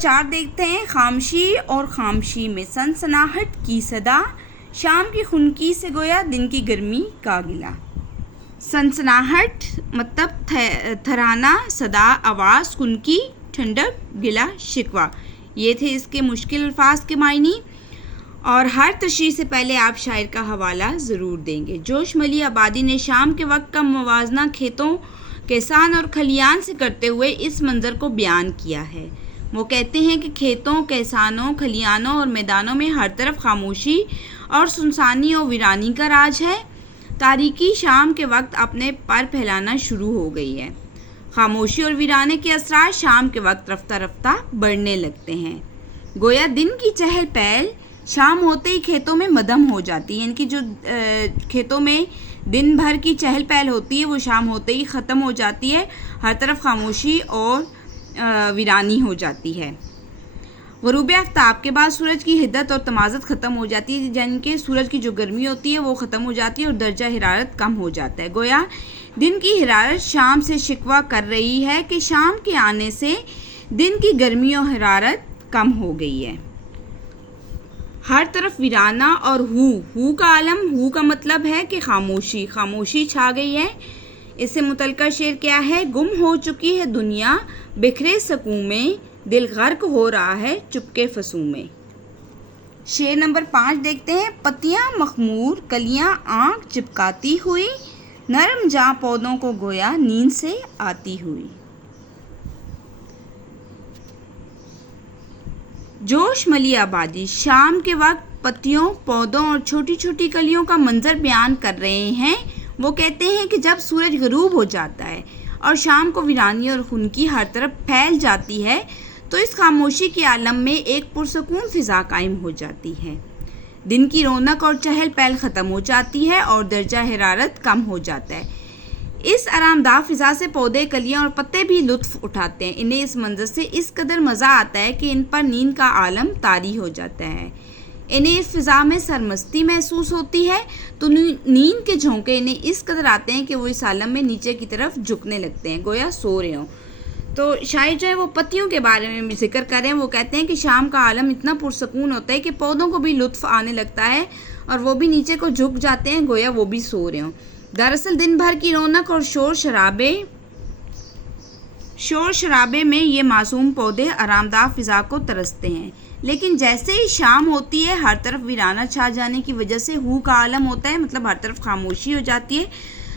4 دیکھتے ہیں، خامشی اور خامشی میں سنسناہٹ کی صدا، شام کی خنکی سے گویا دن کی گرمی کا گلہ۔ سنسناہٹ مطلب تھرانا، صدا آواز، خنکی ٹھنڈک، گلہ شکوہ۔ یہ تھے اس کے مشکل الفاظ کے معنی، اور ہر تشریح سے پہلے آپ شاعر کا حوالہ ضرور دیں گے۔ جوش ملی آبادی نے شام کے وقت کا موازنہ کھیتوں، کسان اور کھلیان سے کرتے ہوئے اس منظر کو بیان کیا ہے۔ وہ کہتے ہیں کہ کھیتوں، کسانوں، کھلیانوں اور میدانوں میں ہر طرف خاموشی اور سنسانی و ویرانی کا راج ہے۔ تاریکی شام کے وقت اپنے پر پھیلانا شروع ہو گئی ہے۔ خاموشی اور ویرانے کے اثرات شام کے وقت رفتہ رفتہ بڑھنے لگتے ہیں۔ گویا دن کی چہل پہل شام ہوتے ہی کھیتوں میں مدھم ہو جاتی ہے، ان کی جو کھیتوں میں دن بھر کی چہل پہل ہوتی ہے وہ شام ہوتے ہی ختم ہو جاتی ہے، ہر طرف خاموشی اور ویرانی ہو جاتی ہے۔ غروب آفتاب کے بعد سورج کی حدت اور تمازت ختم ہو جاتی ہے، یعنی کہ سورج کی جو گرمی ہوتی ہے وہ ختم ہو جاتی ہے اور درجہ حرارت کم ہو جاتا ہے۔ گویا دن کی حرارت شام سے شکوہ کر رہی ہے کہ شام کے آنے سے دن کی گرمی و حرارت کم ہو گئی ہے۔ ہر طرف ویرانہ اور ہو کا عالم، ہو کا مطلب ہے کہ خاموشی چھا گئی ہے۔ اس سے متعلقہ شعر کیا ہے؟ گم ہو چکی ہے دنیا بکھرے سکوں میں، دل غرق ہو رہا ہے چپکے فسوں میں۔ شعر نمبر 5 دیکھتے ہیں، پتیاں مخمور، کلیاں آنکھ چپکاتی ہوئی، نرم جاں پودوں کو گویا نیند سے آتی ہوئی۔ جوش ملی آبادی شام کے وقت پتیوں، پودوں اور چھوٹی چھوٹی کلیوں کا منظر بیان کر رہے ہیں۔ وہ کہتے ہیں کہ جب سورج غروب ہو جاتا ہے اور شام کو ویرانی اور خنکی ہر طرف پھیل جاتی ہے تو اس خاموشی کے عالم میں ایک پرسکون فضا قائم ہو جاتی ہے۔ دن کی رونق اور چہل پہل ختم ہو جاتی ہے اور درجہ حرارت کم ہو جاتا ہے۔ اس آرام دہ فضا سے پودے، کلیاں اور پتے بھی لطف اٹھاتے ہیں۔ انہیں اس منظر سے اس قدر مزہ آتا ہے کہ ان پر نیند کا عالم طاری ہو جاتا ہے۔ انہیں اس فضا میں سرمستی محسوس ہوتی ہے تو نیند کے جھونکے انہیں اس قدر آتے ہیں کہ وہ اس عالم میں نیچے کی طرف جھکنے لگتے ہیں، گویا سو رہے ہوں۔ تو شاعر جو ہے وہ پتیوں کے بارے میں ذکر کر رہے ہیں۔ وہ کہتے ہیں کہ شام کا عالم اتنا پرسکون ہوتا ہے کہ پودوں کو بھی لطف آنے لگتا ہے اور وہ بھی نیچے کو جھک جاتے ہیں، گویا وہ بھی سو رہے ہوں۔ دراصل دن بھر کی رونق اور شور شرابے میں یہ معصوم پودے آرام دہ فضا کو ترستے ہیں، لیکن جیسے ہی شام ہوتی ہے ہر طرف ویرانہ چھا جانے کی وجہ سے ہو کا عالم ہوتا ہے، مطلب ہر طرف خاموشی ہو جاتی ہے۔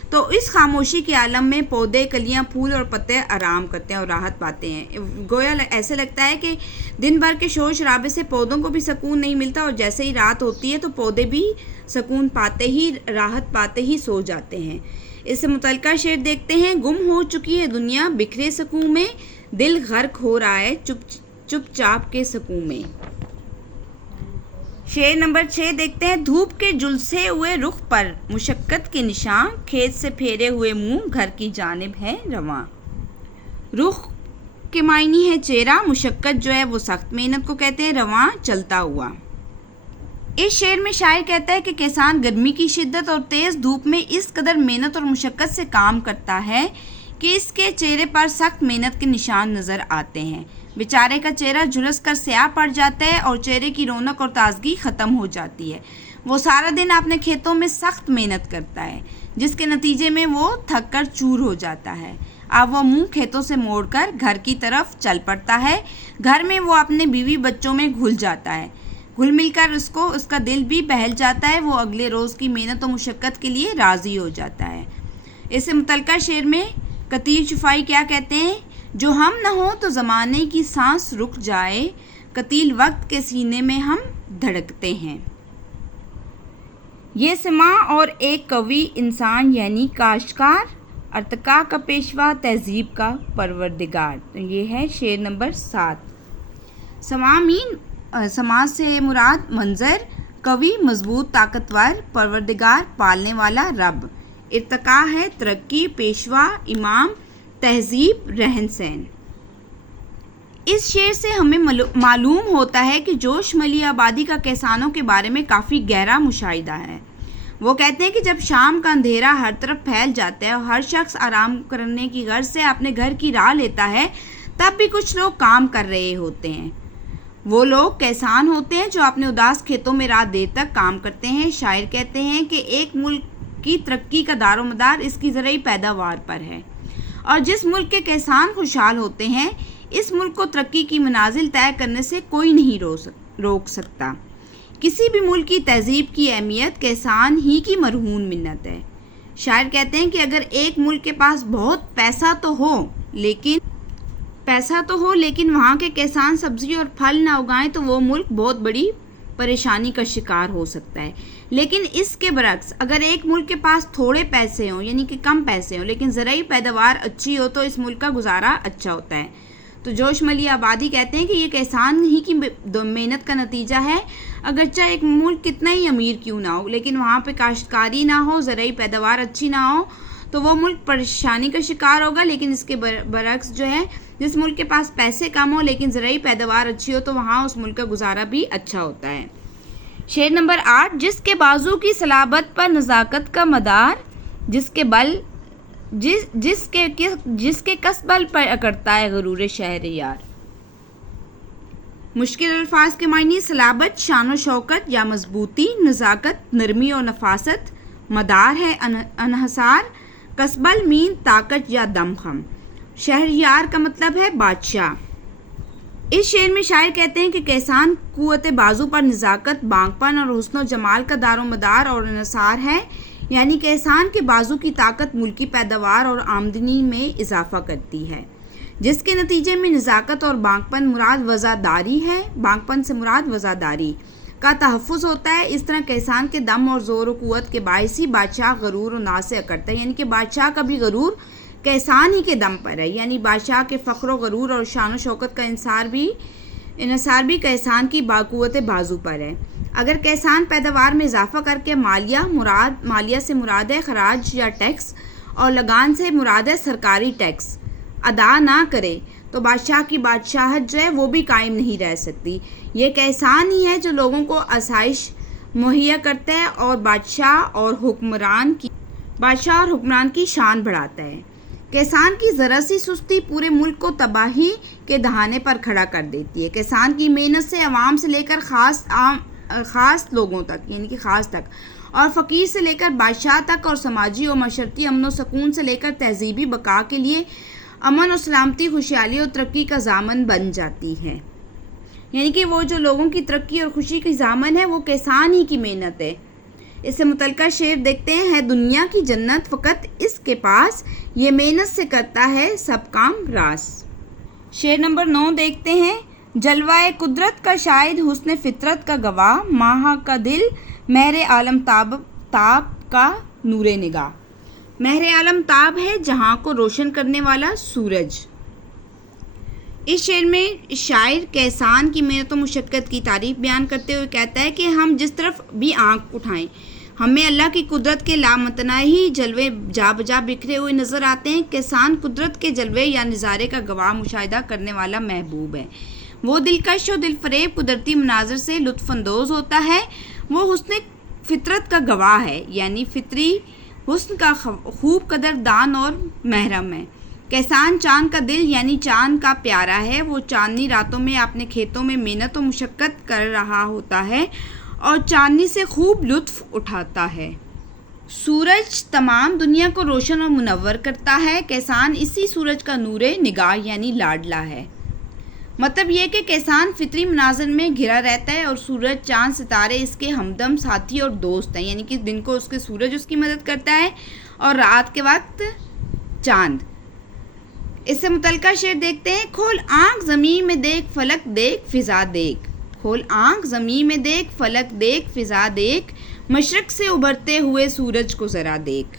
تو اس خاموشی کے عالم میں پودے، کلیاں، پھول اور پتے آرام کرتے ہیں اور راحت پاتے ہیں۔ گویا ایسے لگتا ہے کہ دن بھر کے شور شرابے سے پودوں کو بھی سکون نہیں ملتا، اور جیسے ہی رات ہوتی ہے تو پودے بھی سکون پاتے ہی، راحت پاتے ہی سو جاتے ہیں۔ اس سے متعلقہ شعر دیکھتے ہیں، گم ہو چکی ہے دنیا بکھرے سکوں میں، دل غرق ہو رہا ہے چپ چاپ کے سکوں میں۔ شعر نمبر 6 دیکھتے ہیں، دھوپ کے جھلسے ہوئے رخ پر مشقت کے نشان، کھیت سے پھیرے ہوئے منہ گھر کی جانب ہے رواں۔ رخ کے معنی ہے چہرہ، مشقت جو ہے وہ سخت محنت کو کہتے ہیں، رواں چلتا ہوا۔ اس شعر میں شاعر کہتا ہے کہ کسان گرمی کی شدت اور تیز دھوپ میں اس قدر محنت اور مشقت سے کام کرتا ہے کہ اس کے چہرے پر سخت محنت کے نشان نظر آتے ہیں۔ بیچارے کا چہرہ جھلس کر سیاہ پڑ جاتا ہے اور چہرے کی رونق اور تازگی ختم ہو جاتی ہے۔ وہ سارا دن اپنے کھیتوں میں سخت محنت کرتا ہے، جس کے نتیجے میں وہ تھک کر چور ہو جاتا ہے۔ اب وہ منہ کھیتوں سے موڑ کر گھر کی طرف چل پڑتا ہے۔ گھر میں وہ اپنے بیوی بچوں میں گھل جاتا ہے، گھل مل کر اس کا دل بھی بہل جاتا ہے۔ وہ اگلے روز کی محنت و مشقت کے لیے راضی ہو جاتا ہے۔ اس سے متعلقہ شعر میں قتیل شفائی کیا کہتے ہیں، جو ہم نہ ہو تو زمانے کی سانس رک جائے، قتیل وقت کے سینے میں ہم دھڑکتے ہیں۔ یہ سماع اور ایک قوی انسان یعنی کاشتکار، ارتقاء کا پیشوا، تہذیب کا پروردگار۔ تو یہ ہے شعر نمبر 7۔ سماع سے مراد منظر، قوی مضبوط طاقتور، پروردگار پالنے والا رب، ارتقاء ہے ترقی، پیشوا امام، تہذیب رہن سہن۔ اس شعر سے ہمیں معلوم ہوتا ہے کہ جوش ملی آبادی کا کسانوں کے بارے میں کافی گہرا مشاہدہ ہے۔ وہ کہتے ہیں کہ جب شام کا اندھیرا ہر طرف پھیل جاتا ہے اور ہر شخص آرام کرنے کی غرض سے اپنے گھر کی راہ لیتا ہے، تب بھی کچھ لوگ کام کر رہے ہوتے ہیں۔ وہ لوگ کسان ہوتے ہیں جو اپنے اداس کھیتوں میں رات دیر تک کام کرتے ہیں۔ شاعر کہتے ہیں کہ ایک ملک کی ترقی کا دار و مدار اس کی زرعی پیداوار پر ہے، اور جس ملک کے کسان خوشحال ہوتے ہیں اس ملک کو ترقی کی منازل طے کرنے سے کوئی نہیں روک سکتا۔ کسی بھی ملک کی تہذیب کی اہمیت کسان ہی کی مرہون منت ہے۔ شاعر کہتے ہیں کہ اگر ایک ملک کے پاس بہت پیسہ تو ہو لیکن وہاں کے کسان سبزی اور پھل نہ اگائیں تو وہ ملک بہت بڑی پریشانی کا شکار ہو سکتا ہے۔ لیکن اس کے برعکس اگر ایک ملک کے پاس تھوڑے پیسے ہوں یعنی کہ کم پیسے ہوں لیکن زرعی پیداوار اچھی ہو تو اس ملک کا گزارا اچھا ہوتا ہے۔ تو جوش ملی آبادی کہتے ہیں کہ یہ کسان ہی کی محنت کا نتیجہ ہے۔ اگرچہ ایک ملک کتنا ہی امیر کیوں نہ ہو لیکن وہاں پہ کاشتکاری نہ ہو، زرعی پیداوار اچھی نہ ہو تو وہ ملک پریشانی کا شکار ہوگا۔ لیکن اس کے برعکس جو ہے جس ملک کے پاس پیسے کم ہو لیکن زرعی پیداوار اچھی ہو تو وہاں اس ملک کا گزارا بھی اچھا ہوتا ہے۔ شعر نمبر 8، جس کے بازو کی صلابت پر نزاکت کا مدار، جس کے کسبل پر اکڑتا ہے غرور شہر یار۔ مشکل الفاظ کے معنی: صلابت شان و شوکت یا مضبوطی، نزاکت نرمی و نفاست، مدار ہے انحصار، کسبل مین طاقت یا دم خم، شہریار کا مطلب ہے بادشاہ۔ اس شعر میں شاعر کہتے ہیں کہ کسان قوت بازو پر نزاکت، بانکپن اور حسن و جمال کا دار و مدار اور انحصار ہے، یعنی کسان کے بازو کی طاقت ملکی پیداوار اور آمدنی میں اضافہ کرتی ہے، جس کے نتیجے میں نزاکت اور بانکپن مراد وزاداری ہے۔ بانکپن سے مراد وزاداری کا تحفظ ہوتا ہے۔ اس طرح کسان کے دم اور زور و قوت کے باعث ہی بادشاہ غرور و ناز سے اکڑتا ہے، یعنی کہ بادشاہ کا بھی غرور کسان ہی کے دم پر ہے، یعنی بادشاہ کے فخر و غرور اور شان و شوکت کا انحصار بھی کسان کی قوت بازو پر ہے۔ اگر کسان پیداوار میں اضافہ کر کے مالیہ سے مراد ہے خراج یا ٹیکس اور لگان سے مراد ہے سرکاری ٹیکس ادا نہ کرے تو بادشاہ کی بادشاہت جو ہے وہ بھی قائم نہیں رہ سکتی۔ یہ کسان ہی ہے جو لوگوں کو آسائش مہیا کرتا ہے اور بادشاہ اور حکمران کی شان بڑھاتا ہے۔ کسان کی ذرا سی سستی پورے ملک کو تباہی کے دہانے پر کھڑا کر دیتی ہے۔ کسان کی محنت سے عوام سے لے کر خاص لوگوں تک یعنی کہ خاص تک، اور فقیر سے لے کر بادشاہ تک، اور سماجی و معاشرتی امن و سکون سے لے کر تہذیبی بقا کے لیے امن و سلامتی، خوشحالی اور ترقی کا ضامن بن جاتی ہے۔ یعنی کہ وہ جو لوگوں کی ترقی اور خوشی کی ضامن ہے وہ کسان ہی کی محنت ہے۔ اس سے متعلقہ شعر دیکھتے ہیں: ہے دنیا کی جنت فقط اس کے پاس، یہ محنت سے کرتا ہے سب کام راس۔ شعر نمبر 9 دیکھتے ہیں: جلوہ قدرت کا شاہد، حسن فطرت کا گواہ، ماہ کا دل، مہر عالم تاب کا نور نگاہ۔ مہر عالم تاب ہے جہاں کو روشن کرنے والا سورج۔ اس شعر میں شاعر کسان کی محنت و مشقت کی تعریف بیان کرتے ہوئے کہتا ہے کہ ہم جس طرف بھی آنکھ اٹھائیں ہمیں اللہ کی قدرت کے لامتناہی جلوے جا بجا بکھرے ہوئے نظر آتے ہیں۔ کسان قدرت کے جلوے یا نظارے کا گواہ مشاہدہ کرنے والا محبوب ہے۔ وہ دلکش و دل فریب قدرتی مناظر سے لطف اندوز ہوتا ہے۔ وہ حسن فطرت کا گواہ ہے، یعنی فطری حسن کا خوب قدر دان اور محرم ہے۔ کسان چاند کا دل یعنی چاند کا پیارا ہے۔ وہ چاندنی راتوں میں اپنے کھیتوں میں محنت و مشقت کر رہا ہوتا ہے اور چاندنی سے خوب لطف اٹھاتا ہے۔ سورج تمام دنیا کو روشن اور منور کرتا ہے۔ کسان اسی سورج کا نور نگاہ یعنی لاڈلا ہے۔ مطلب یہ کہ کسان فطری مناظر میں گھرا رہتا ہے اور سورج، چاند، ستارے اس کے ہمدم، ساتھی اور دوست ہیں، یعنی کہ دن کو اس کے سورج اس کی مدد کرتا ہے اور رات کے وقت چاند۔ اس سے متعلقہ شعر دیکھتے ہیں: کھول آنکھ زمین میں دیکھ، فلک دیکھ، فضا دیکھ۔ کھول آنکھ زمین میں دیکھ، فلک دیکھ، فضا دیکھ، مشرق سے ابھرتے ہوئے سورج کو ذرا دیکھ۔